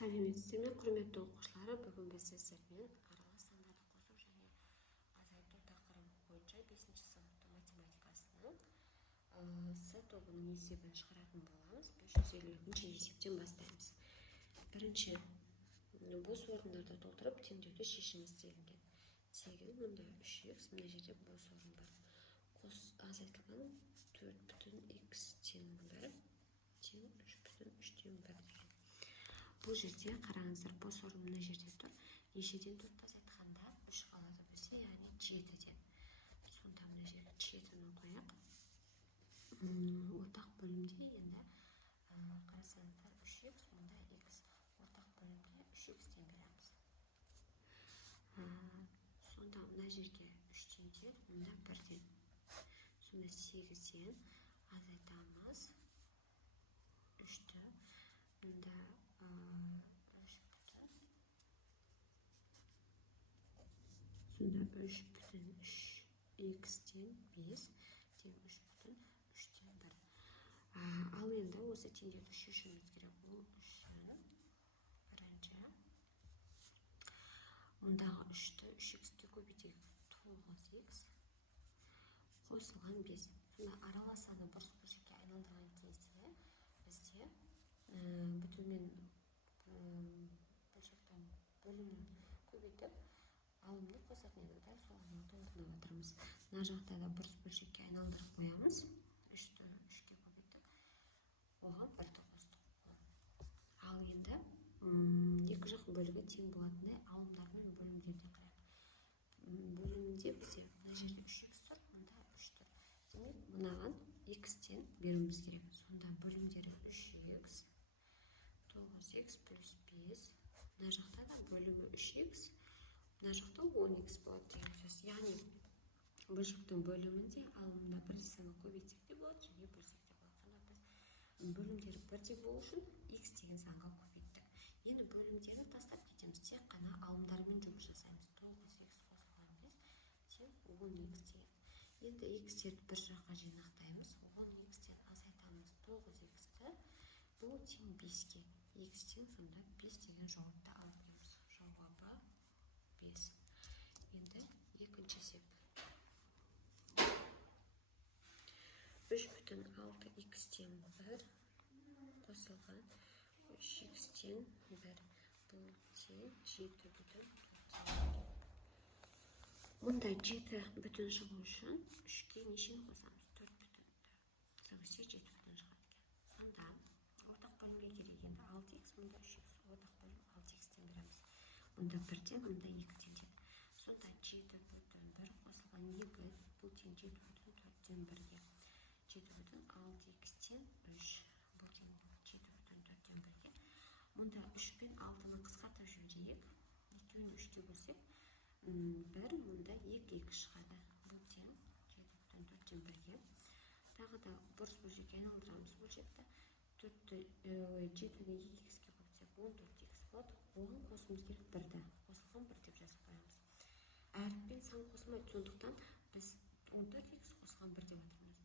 Сәлеметсіздер ме, құрметті оқушылар? Бүгін біз сіздермен аралас сандарды қосу және азайту тақырыбы бойынша 5-ші сыныптың математикасының С тобының есебін шығаратын боламыз. 550-ші есептен бастаймыз. Бірінші, бос орындарды толтырып теңдеуді шешіңіз делінген. Тегін мұнда 3х, мына жерде бос орын бар. Азайтылған 4,x тең 1 тең 3,3 деген. Бұл жерде қараңыздар, бос орын мына жерде тұр. Нешеден 4 азайтқанда 3 қалады бізде, яғни 7-ден. Сонда мына жерге 7-ні қояйық. Ортақ бөлімде енді қарасаңыздар 3х, мұнда x. Ортақ бөлімде 3х-тен береміз. Сонда мына жерге 3-тен тиеді, мұнда 1-ден. Сонда 8-ден азайтамыз 3-ті. Мұнда 3,3x-тен 5 тең 3,3-тен 1. Ал енді осы теңдеуді шешуіміз керек. Бұл үшін бірінші мұндағы 3-ті 3x-ке көбейтейік. 9x қосылған 5. Сонда аралас саны бұрыс бөлшекке айналдырған кезде бізде бүтінмен бөлшектің бөлімін көбейтіп алымды қосатын едік. Дәл сол анықтауды орындап отырмыз. Мына жақта да бұрыс бөлшекке айналдырып қоямыз. 3-ті 3-ке көбейттік. Оған 1-ті қостық. Ал енді екі жақ бөлігі тең болатындай алымдар мен бөлімдерді қарайық. Бөлімінде бізде мына жерде 3х тұр, мұнда 3 тұр. Демек, мынаған x-тен беруіміз керек. Сонда бөлімдері 3х, 9х плюс 5. Мына жақта да бөлімі 3х, мына жақта 10х болады деген сөз. Яғни бөлшектің бөлімінде алымында бірдесіні көбейтсек те болады, және бөлсек те болады. Сонда біз бөлімдері бірдей болу үшін x деген санға көбейттік. Енді бөлімдерін тастап кетеміз. Тек қана алымдармен жұмыс жасаймыз. 9х қосылған 5 тең 10х деген. Енді x-терді бір жаққа жинақтаймыз. 10х-тен азайтамыз 9х-ті. Бұл тең 5-ке. X-тен сонда 5 деген жауапты алып келеміз. Жауабы 5. Енді екінші есеп. 3,6x-тен 1 қосылған 3х-тен 1. Бұл тең 7,4. Мұнда 7 бүтін шығу үшін 3-ке нешені қосамыз? 4 бүтін. Сөйтсе 7 бүтін шығады екен. Сонда ортақ бөлімге керек. Енді 6х, мұнда 3х. Ортақ бөлім 6х-тен береміз. Мұнда 1-ден, мұнда 2-ден деді. Сонда 7 бүтін 1 қосылған 2, бұл тең 7 бүтін 4-ден 1-ге. 7 бүтін 6х-тен 3, бұл тең 7 бүтін 4-ден 1-ге. Мұнда 3 пен 6-ны қысқартып жіберейік. Екеуін 3-ке бөлсек, 1, мұнда 2х шығады. Бұл тең 7 бүтін 4-ден 1-ге. Тағы да бұрыс бөлшекке айналдырамыз бөлшекті. 7-ні 2х-ке көбейтсек 14х болады. Оған қосымыз керек 1-ді. Қосылған 1 деп жазып қоямыз. Әріппен сан қосылмайды, сондықтан біз 14х қосылған 1 деп атаймыз.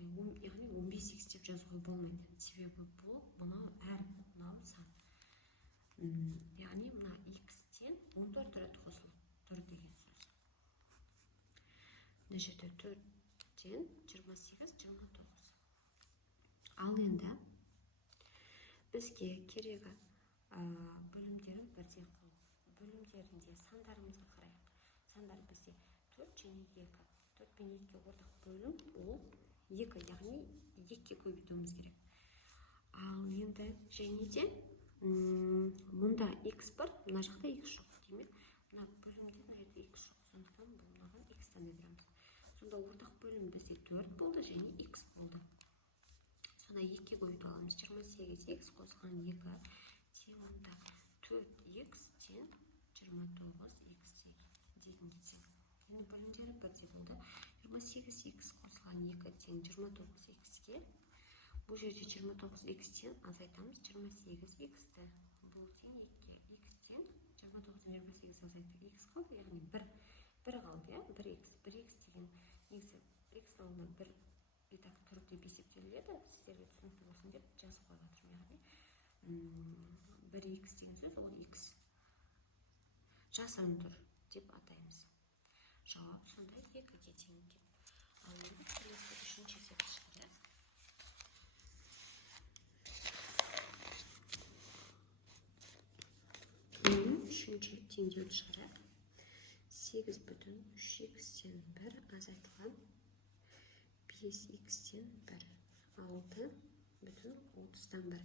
Яғни 15х деп жазуға болмайды. Себебі бұл мынау әріп, мынау сан. Яғни мына x-тен 14 рет қосылып тұр деген сөз. Мына жерде 4-тен 28, 29. Ал енді бізге керегі бөлімдерін бірдей қылу. Бөлімдерінде сандарымызға қарайық. Сандар бізде 4 және 2. 4 пен 2 ортақ бөлім, ол 2, яғни 2-ке көбейтуіміз керек. Ал енді және де мұнда x бар, мына жақта x жоқ. Демек, мына бөлімде мына жерде x жоқ. Сондықтан бұнаған x-тен береміз. Сонда ортақ бөлім бізде 4 болды және x болды. Сонда 2-ке көбейтіп аламыз. 28х қосылған 2 тең мұнда 4х-тен 29х деген кетсең. Енді бөлімдері бірдей болды. 28х қосылған 2 тең 29х-ке. Бұл жерде 29х-тен азайтамыз 28х-ті. Бұл тең 2. Х-тен 29-28 азайттық. Х қалды, яғни 1 қалды, 1х. 1х деген негізі х-ның алдына 1 тұр деп есептеледі. Сіздерге түсінікті болсын деп жазып қойып жатырмын. Яғни 1x деген сөз ол x. Жасырын тұр деп атаймыз. Жауап сонда 2-ге тең екен. Ал енді келесі үшінші есепті шығарайық. Үшінші теңдеуді шығарайық. 8,3x'тен 1 азайтылған 5x'тен 1 6,30'дан 1.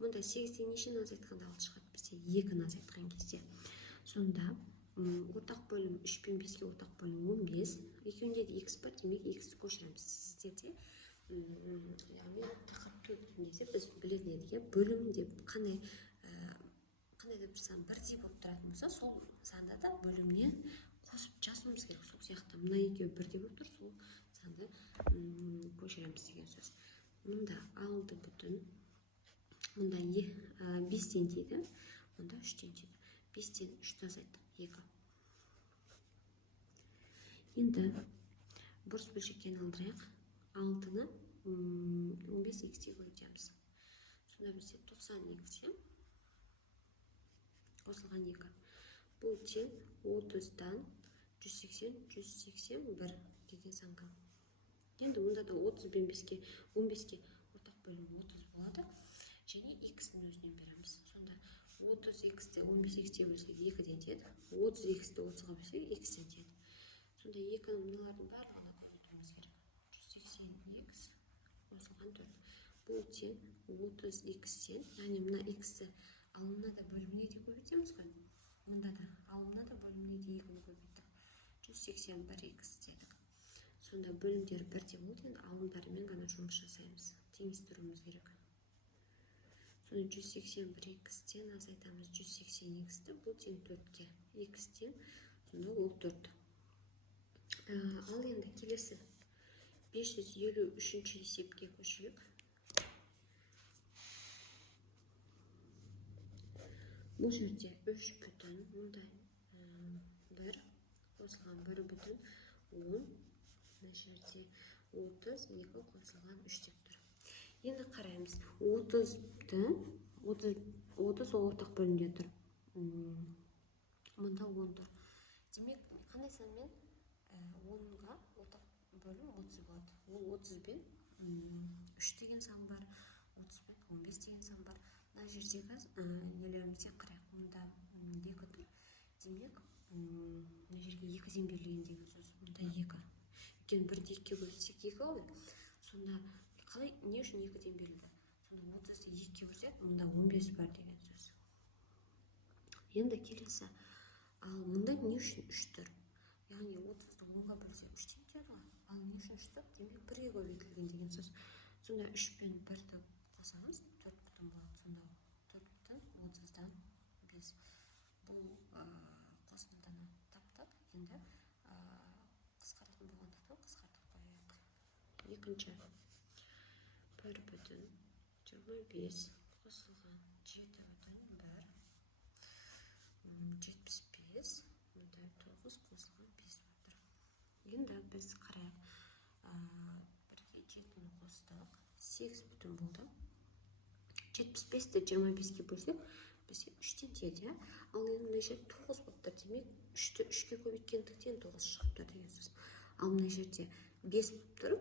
Мұнда 8-тен нешені азайтқанда 6 шығады? Бізде 2-ні азайтқан кезде. Сонда ортақ бөлім 3 пен 5-ге ортақ бөлім 15. Екеуінде де x бар, демек x-ті көшіреміз. Сіздерде яғни тақырыпты өткен кезде біз білетін едік, бөлім деп қандай да бір сан бірдей болып тұратын болса, сол санда да бөлімне қосып жазуымыз керек. Сол сияқты мына екеуі бірдей болып тұр, сол санды көшіреміз деген сөз. Мұнда 6 бүтін, мұнда 5-тен дейді, мұнда 3-тен дейді. 5-тен 3-ті азайттық, 2. Енді бұрыс бөлшекке айналдырайық. 6-ны 15x'те көйтеміз. Сонда бізде 90x'те қосылған 2. Бұл тең 30-дан 181 деген санға. Енді мұнда да 30 пен 15-ке ортақ бөлім 30 болады. Және x-ні өзінен береміз. Сонда 30x-ті 15x-те бөлсек 2-ден теді. 30x-ті 30-ға бөлсек x-тен теді. Сонда 2-ні мыналардың барлығына көбейтуіміз керек. 180x қосылған 4. Бұл тең 30x-тен, яғни мына x-ті алымына да бөліміне де көбейтеміз ғой. Мұнда да алымына да бөліміне де 2-ні көбейттік. 181x дедік. Сонда бөлімдер бірде болды, енді алымдарымен ғана жұмыс жасаймыз. Теңестіруіміз керек. Сонда 181x-тен азайтамыз 180x-ті, бұл тең 4-ке. X-тен, сонда ол 4. Ал енді келесі 553-ші есепке көшейік. Бұл жерде 3 бүтін, мұнда 1 қосылған 1 бүтін 10, мына жерде 32 қосылған 3 деп тұр. Енді қараймыз, 30 ортақ бөлімде тұр. Мұнда 10 тұр. Демек, қандай санмен 10-ға ортақ бөлім 30 болады. Ол 30 бен 3 деген сан бар, 30 бен 15 деген сан бар. Мына жердегі елерімізде қарайық. Мұнда 2 тұр. Демек, мына жерге 2-ден берілген деген сөз. Мұнда 2. Өйткені 1-ді 2-ге бөлсек 2 ғой. Сонда қалай, не үшін 2-ден берілді? Сонда 30-ды 2-ге бөлсек, мұнда 15 бар деген сөз. Енді келесі, ал мұнда не үшін 3 тұр? Яғни 30-ды 10-ға бөлсек 3-тен теді ғой. Ал не үшін 3 тұр? Демек 1-ге көбейтілген деген сөз. Сонда 3 пен 1-ді қосамыз, 4 бүтін болады. Сонда 4 бүтін 30-дан 5. Бұл қосындыны таптық. Енді қысқаратын болғандықтан қысқартып қояйық. Екінші 1 бүтін 25 қосылған 7 бүтін 1 75, мұнда 9 қосылған 5 болып. Енді біз қарайық. 1-ге 7-ні қостық, 8 бүтін болды. 75-ті 25-ге бөлсек, бізде 3-тен теді. Ал енді мына жерде 9 болып тұр. Демек, 3-ті 3-ге көбейткендіктен 9 шығып тұр деген сөз. Ал мына жерде 5 болып тұр.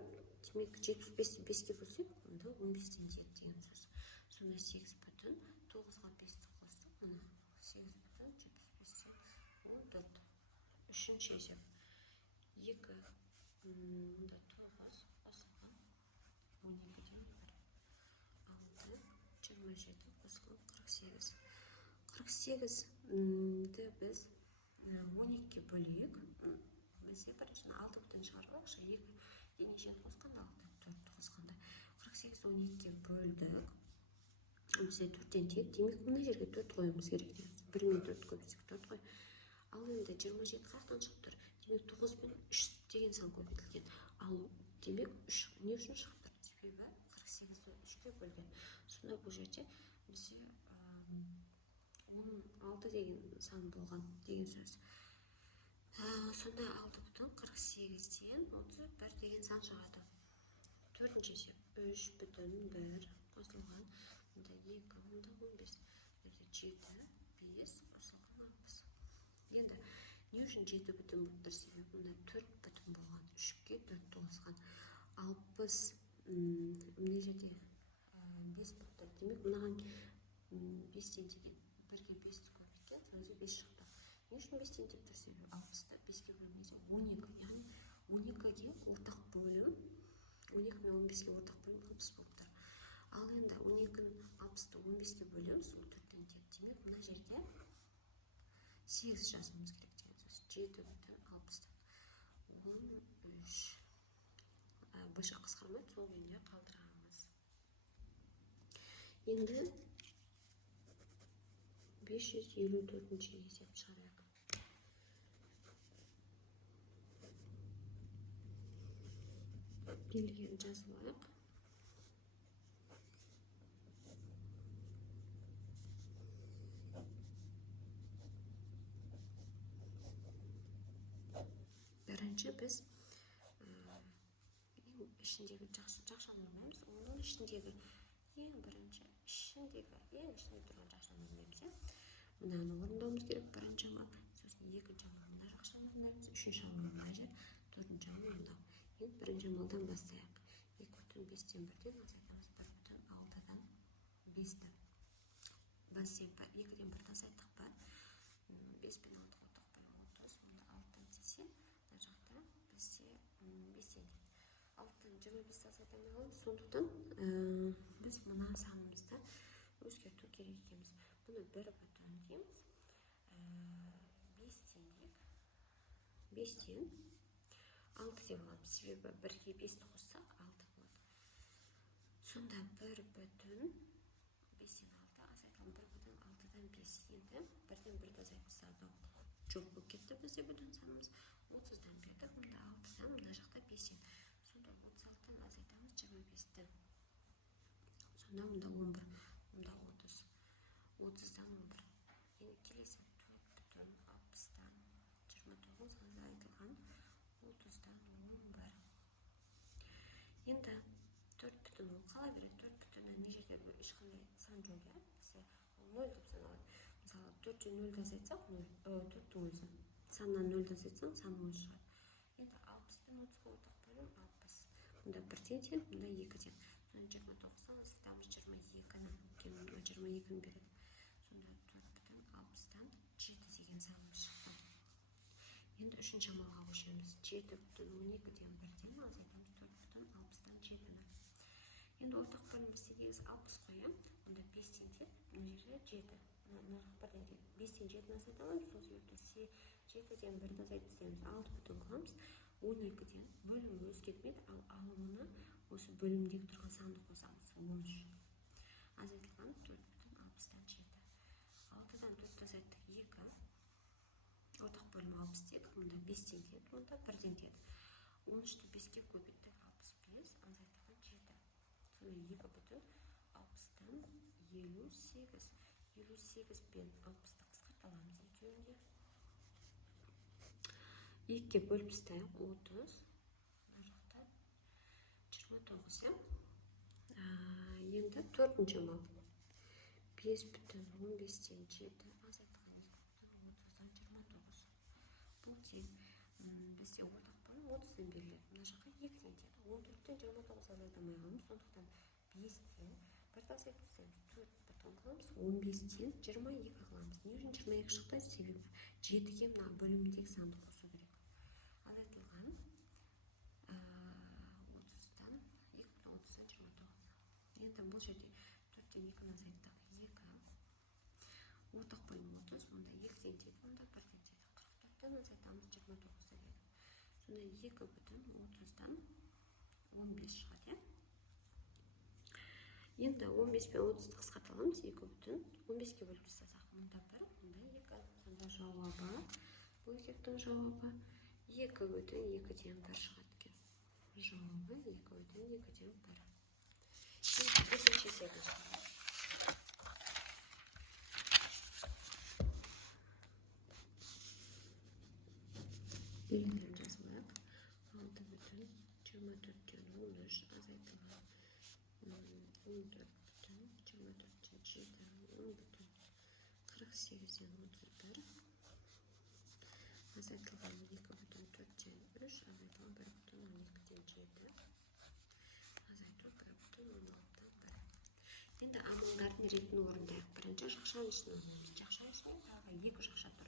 Демек, 75-ті 5-ге бөлсек, онда 15-тен теді деген сөз. Сонда 8 бүтін 9-ға 5-ті қостық. Мына 8 бүтін 75-тен 14. Үшінші есеп. 2, мұнда 9 қосылған 12-ден 1. 6, 27 қосылған 48. 48-ді біз 12-ге бөлейік. Бізде біріншіні 6 бүтін шығарылықшы, 2-де нешені қосқанда 6-дан 4-ті қосқанда. 48-ді 12-ге бөлдік. Бізде 4-тен теді. Демек, мына жерге 4 қойымыз керек деген. 1 мен 4 көбейтсек 4 қой. Ал енді 27 қаяқтан шығып тұр. Демек, 9 пен 3 деген сан көбейтілген. Ал демек, 3 не үшін шығып тұр? Себебі 48-ді 3-ге бөлген. Сонда бұл жерде бізде 16 деген сан болған деген сөз. Сонда 6 бүтін 48-ден 31 деген сан шығады. Төртінші есеп. 3 бүтін 1 қосылған. Мұнда 2, мұнда 15. 7, 5, қосылған 60. Енді не үшін 7 бүтін болып тұр? Себебі мына 4 бүтін болған, 3-ке 4 тоғысқан. 60 мына жерде 5 болып тұр. Демек, мынаған 5-тен деген 1-ге 5-ті көбейткен, сөзі 5 шықты. Не үшін 5-тен деп тұр? Себебі 60-ты 5-ке бөлмесе 12, яғни 12-ге ортақ бөлім, 12 мен 15-ге ортақ бөлім 60 болып тұр. Ал енді 12-ні 60-ты 15-ге бөлеміз, ол 4-тен тек. Демек, мына жерге 8 жазуымыз керек деген сөз. 7 бүтін 60-тан 13. Бөлшек қысқармайды, сол күйінде қалдырамыз. Енді 554-ші есеп шығарайық. Келген жазылайық. Бірінші біз ішіндегі жақшаны өлеміз. Оның ішіндегі ең бірінші ішінде тұрған жақшаны өлеміз. Мынаны орындауымыз керек. Бірінші амал, сосын екінші амал мына жақшаны орындаймыз, үшінші амал мына жер, төртінші амал орындау. Енді бірінші амалдан бастайық. 2,5-тен 1-ден азайтамыз, 1,6-дан 5-ті. Бассек 2-ден 1-ді азайттық па, 5 пен 6 қоттық па, 30, онда 6-дан тесе, мына жақта бізде 5-тен дейді. 6-дан 25-ті азайтамай қалды. Сондықтан біз мына санымызды өзгерту керек екенбіз. Бұны 1 бүтін дейміз. 5-тен дейік. 5-тен 6 деп аламыз. Себебі 1-ге 5-ті қоссақ 6 болады. Сонда 1 бүтін 5-тен 6 азайтылған 1 бүтін 6-дан 5. Енді 1-ден 1-ді азайтса да жоқ болып кетті бізде бүтін санымыз. 30-дан бердік, мұнда 6-дан, мына жақта 5-тен. Сонда 36-дан азайтамыз 25-ті. Сонда мұнда 11, мұнда 30. 30-дан 11. Енді келесі 4 бүтін 60-дан 29 азайтылған 30-дан 11. Енді 4 бүтін ол қала береді. 4 бүтіннен не жерде ешқандай сан жоқ, бізде 0 деп саналады. Мысалы 4-тен 0-ді азайтсақ, 4-тің өзі. Саннан 0-ді азайтсаң, санның өзі шығады. Енді 60 пен 30-ға ортақ бөлім 60. Мұнда 1-тен тең, мұнда 2-тен. Сонда 29-дан азайтамыз 22-ні. 22-ні береді. Сонда 4 бүтін 60-дан 7 деген санымыз шықты. Енді үшінші амалға көшеміз. 7 бүтін 12-ден 1-ден азайтамыз 4 бүтін 60-дан 7-ні. Енді ортақ бөлім бізде 60 қоя. Мұнда 5-тен тең, мына жерде 7. 5-тен 7-ні азайтамыз. Сол себепті 7-ден 1-ді азайтып тастаймыз. 6 бүтін қыламыз. 12-ден бөлімі өзгермейді, ал алымына осы бөлімдегі тұрған санды қосамыз. 13. Азайтылған 4 бүтін 60-дан 7. 6-дан 4-ді азайттық 2. Ортақ бөлім 60 дедік, мұнда 5-тен деді, мұнда 1-ден деді. 13-ті 5-ке көбейттік 65, азайтылған 7. Сонда 2 бүтін 60-дан 58. 58 пен 60-ты қысқарталамыз екеуінде. 2-ке бөліп тастайық 30. Мына жақта 29. Енді 4-ші амал. 5 бүтін 15-тен 7 азайтылған 2 бүтін 30-дан 29. Бұл тең. Бізде ортақ бөлім 30-тен беріледі. Мына жаққа 2-тен деді. 14-тен 29 азайтамай қаламыз. Сондықтан 5-тен 1-ді азайтып тастаймыз. 4 бүтін қыламыз. 15-тен 22 қыламыз. Не үшін 22 шықты? Себебі 7-ге мына бөлімдегі санды қосу керек. Азайтылған 30-дан 2 бүтін 30-дан 29. Енді бұл жерде 4-тен 2-ні азайттық 2. Ортақ бөлім 30, мұнда 2-тен деді, мұнда 1-ден деді. 44-тен азайтамыз 29-ды деді. Сонда 2 бүтін 30-дан 15 шығады. Енді 15 пен 30-ді қысқарталамыз. 2 бүтін 15-ке бөліп тастасақ, мұнда 1, мұнда 2. Сонда жауабы, бұл есептің жауабы 2 бүтін 2-ден 1 шығады екен. Жауабы 2 бүтін 2-ден 1. Екінші есебін шығарайық. Белгілерін жазылайық. 6 бүтін 24-тен 13 азайтылған 14 бүтін 24-тен 7, 10 бүтін 48-ден 31. Азайтылған 2,4-тен 3, азайтылған 1,12-ден 7. Азайту 1,16-дан 1. Енді амалдардың ретін орындайық. Бірінші жақшаның ішін аламыз. Жақшаның ішіне тағы екі жақша тұр.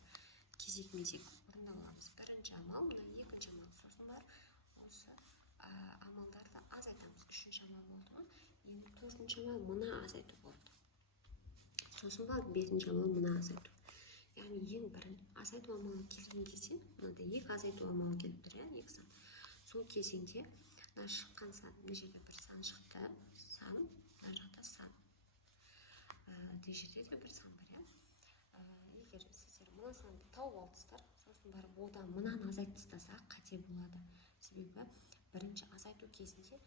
Кезек-мезек орындап аламыз. Бірінші амал, мына екінші амал. Сосын бар осы амалдарды азайтамыз. Үшінші амал болды ма? Енді төртінші амал мына азайту болды. Сосын бар бесінші амал мына азайту. Яғни ең бірін азайту амалы келген кезде, мынада екі азайту амалы келіп тұр, екі сан. Сол кезеңде мына шыққан сан, мына жерде бір сан шықты, сан, мына жақта сан. Дей жерде де бір сан бар, егер сіздер мына санды тауып алдыңыздар, сосын барып одан мынаны азайтып тастасақ қате болады. Себебі бірінші азайту кезінде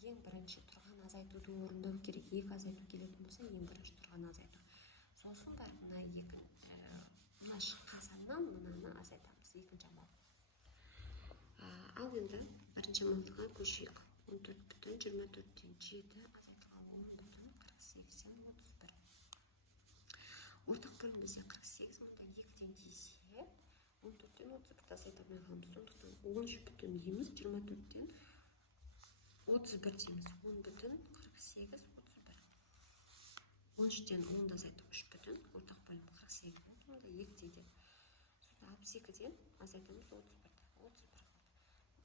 ең бірінші тұрған азайтуды орындау керек. Екі азайту келетін болса, ең бірінші тұрған азайту. Сосын барып мына шыққан саннан мынаны азайтамыз. Екінші амал. Ал енді бірінші амалға көшейік. 14,24-тен 7 азайтылған 10,48-ден 31. Ортақ бөлім бізде 48, мұнда 2-ден десе 14-тен 31 азайта алмай қаламыз. Сондықтан 13,5 дейміз, 24-тен 31 дейміз. 10,48, 31. 13-тен 10-ды азайтып 3,5, ортақ бөлім 48 болды. Мұнда 2 дейді. Сонда 62-ден азайтамыз 31. 31 қалды.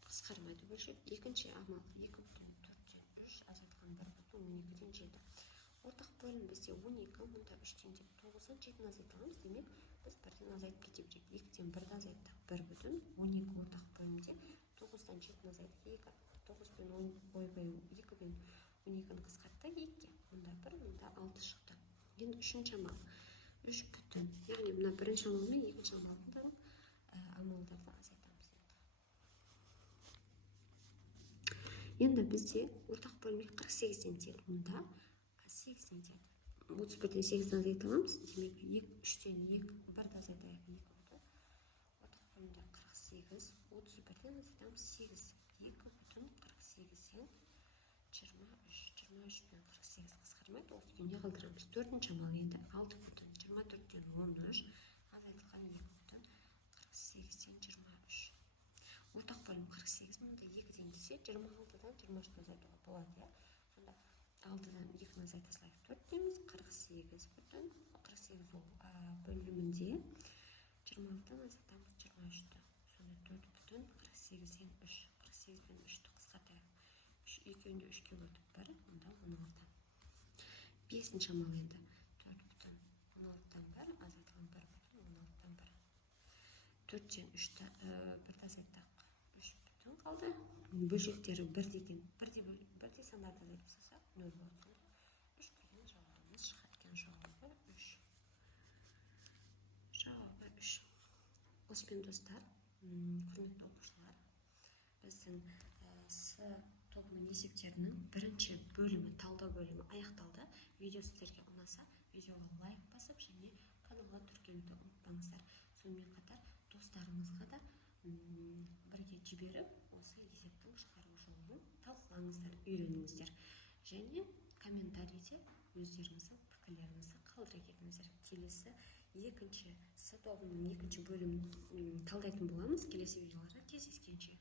Қысқармайды бөлшек. Екінші амал 2,4-тен 3 азайтылған 1,12-ден 7. Ортақ бөлім бізде 12, мұнда 3-тен деп 9-дан 7-ні азайталамыз. Демек, біз 1-ден азайтып кете берейік. 2-ден 1-ді азайттық. 1,12 ортақ бөлімде 9-дан 7-ні азайттық. 9 пен 10 ойбай 2 пен 12-ні қысқартты 2-ге. Мұнда 1, мұнда 6 шықты. Енді үшінші амал 3,5. Яғни мына бірінші амал мен екінші амалдарды азайтамыз. Енді бізде ортақ бөлімге 48-ден тиеді. Мұнда 8-ден тиеді. 31-ден 8-ді азайталамыз. Демек 3-тен 1-ді азайтайық. 2 болды. Ортақ бөлімде 48. 31-ден азайтамыз 8. 2,48-ден 23 пен 48 қысқармайды. Осы үйіне қалдырамыз. Төртінші амал енді 6,24-ден 13 азайтылған 2,48-ден 23. Ортақ бөлім 48, мұнда 2-ден десе 26-дан 23-ді азайтуға болады. Сонда 6-дан 2-ні азайта салайық 4 дейміз. 48 бөлімінде 26-дан азайтамыз 23-ді. Сонда 4,48-ден 3. 48 пен 3-ті қысқартайық. 2-інде 3-ке бөлдік 1, мұнда 16. Бесінші амал енді 4,16-дан 1, азайтылған 1,16-дан 1. 4-тен 3-ті 1-ді азайттық. 3,5 қалды. Бөлшектері 1 деген. 1 сандарды азайтып тастасақ 0 болады. Сонда 3 деген жауабымыз шығады екен. Жауабы 3. Жауабы 3. Осымен достар, құрметті оқушылар, біздің С тобының есептерінің бірінші бөлімі, талдау бөлімі аяқталды. Видео сіздерге ұнаса, видеоға лайк басып, және каналға тіркелуді ұмытпаңыздар. Сонымен қатар достарыңызға да бірге жіберіп, осы есептің шығару жолын талқылаңыздар, үйреніңіздер. Және комментарийде өздеріңіздің пікірлеріңізді қалдыра кетіңіздер. Келесі екінші С тобының екінші бөлімін талдайтын боламыз. Келесі видеоларда кездескенше.